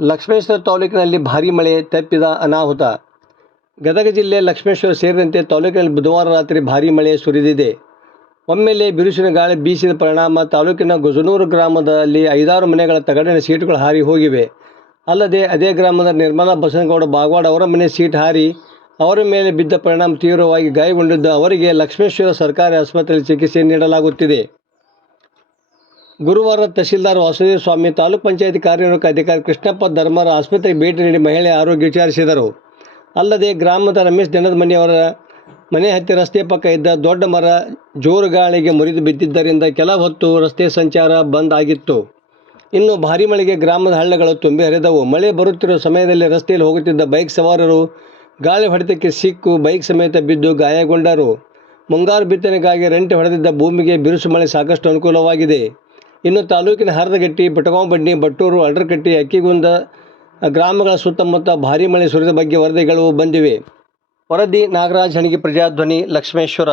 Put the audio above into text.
ಲಕ್ಷ್ಮೇಶ್ವರ ತಾಲೂಕಿನಲ್ಲಿ ಭಾರೀ ಮಳೆ ತಪ್ಪಿದ ಅನಾಹುತ. ಗದಗ ಜಿಲ್ಲೆ ಲಕ್ಷ್ಮೇಶ್ವರ ಸೇರಿದಂತೆ ತಾಲೂಕಿನಲ್ಲಿ ಬುಧವಾರ ರಾತ್ರಿ ಭಾರೀ ಮಳೆ ಸುರಿದಿದೆ. ಒಮ್ಮೆಲೆ ಬಿರುಸಿನ ಗಾಳಿ ಬೀಸಿದ ಪರಿಣಾಮ ತಾಲೂಕಿನ ಗುಜನೂರು ಗ್ರಾಮದಲ್ಲಿ 5-6 ಮನೆಗಳ ತಗಡಿನ ಸೀಟುಗಳು ಹಾರಿ ಹೋಗಿವೆ. ಅಲ್ಲದೆ ಅದೇ ಗ್ರಾಮದ ನಿರ್ಮಲಾ ಬಸನಗೌಡ ಬಾಗವಾಡ ಅವರ ಮನೆ ಸೀಟ್ ಹಾರಿ ಅವರ ಮೇಲೆ ಬಿದ್ದ ಪರಿಣಾಮ ತೀವ್ರವಾಗಿ ಗಾಯಗೊಂಡಿದ್ದು ಅವರಿಗೆ ಲಕ್ಷ್ಮೇಶ್ವರ ಸರ್ಕಾರಿ ಆಸ್ಪತ್ರೆಯಲ್ಲಿ ಚಿಕಿತ್ಸೆ ನೀಡಲಾಗುತ್ತಿದೆ. ಗುರುವಾರ ತಹಸೀಲ್ದಾರ್ ವಾಸುದೇವ ಸ್ವಾಮಿ, ತಾಲೂಕು ಪಂಚಾಯತಿ ಕಾರ್ಯನಿರ್ವಾಹಕ ಅಧಿಕಾರಿ ಕೃಷ್ಣಪ್ಪ ಧರ್ಮಾರ ಆಸ್ಪತ್ರೆಗೆ ಭೇಟಿ ನೀಡಿ ಮಹಿಳೆಯ ಆರೋಗ್ಯ ವಿಚಾರಿಸಿದರು. ಅಲ್ಲದೆ ಗ್ರಾಮದ ರಮೇಶ್ ದಣದ ಮನೆಯವರ ಮನೆ ಹತ್ತಿರ ರಸ್ತೆ ಪಕ್ಕ ಇದ್ದ ದೊಡ್ಡ ಮರ ಜೋರು ಗಾಳಿಗೆ ಮುರಿದು ಬಿದ್ದಿದ್ದರಿಂದ ಕೆಲ ಹೊತ್ತು ರಸ್ತೆ ಸಂಚಾರ ಬಂದ್ ಆಗಿತ್ತು. ಇನ್ನು ಭಾರೀ ಮಳೆಗೆ ಗ್ರಾಮದ ಹಳ್ಳಗಳು ತುಂಬಿ ಹರಿದವು. ಮಳೆ ಬರುತ್ತಿರುವ ಸಮಯದಲ್ಲಿ ರಸ್ತೆಯಲ್ಲಿ ಹೋಗುತ್ತಿದ್ದ ಬೈಕ್ ಸವಾರರು ಗಾಳಿ ಹೊಡೆತಕ್ಕೆ ಸಿಕ್ಕು ಬೈಕ್ ಸಮೇತ ಬಿದ್ದು ಗಾಯಗೊಂಡರು. ಮುಂಗಾರು ಬಿತ್ತನೆಗಾಗಿ ರೆಂಟೆ ಹೊಡೆದಿದ್ದ ಭೂಮಿಗೆ ಬಿರುಸು ಮಳೆ ಸಾಕಷ್ಟು ಅನುಕೂಲವಾಗಿದೆ. ಇನ್ನು ತಾಲೂಕಿನ ಹರದಗಟ್ಟಿ, ಬಟಗಾಂವಬಂಡಿ, ಬಟ್ಟೂರು, ಅಡ್ರಕಟ್ಟಿ, ಅಕ್ಕಿಗುಂದ ಗ್ರಾಮಗಳ ಸುತ್ತಮುತ್ತ ಭಾರೀ ಮಳೆ ಸುರಿದ ಬಗ್ಗೆ ವರದಿಗಳು ಬಂದಿವೆ. ವರದಿ ನಾಗರಾಜ್ ಹಣಗಿ, ಪ್ರಜಾಧ್ವನಿ, ಲಕ್ಷ್ಮೇಶ್ವರ.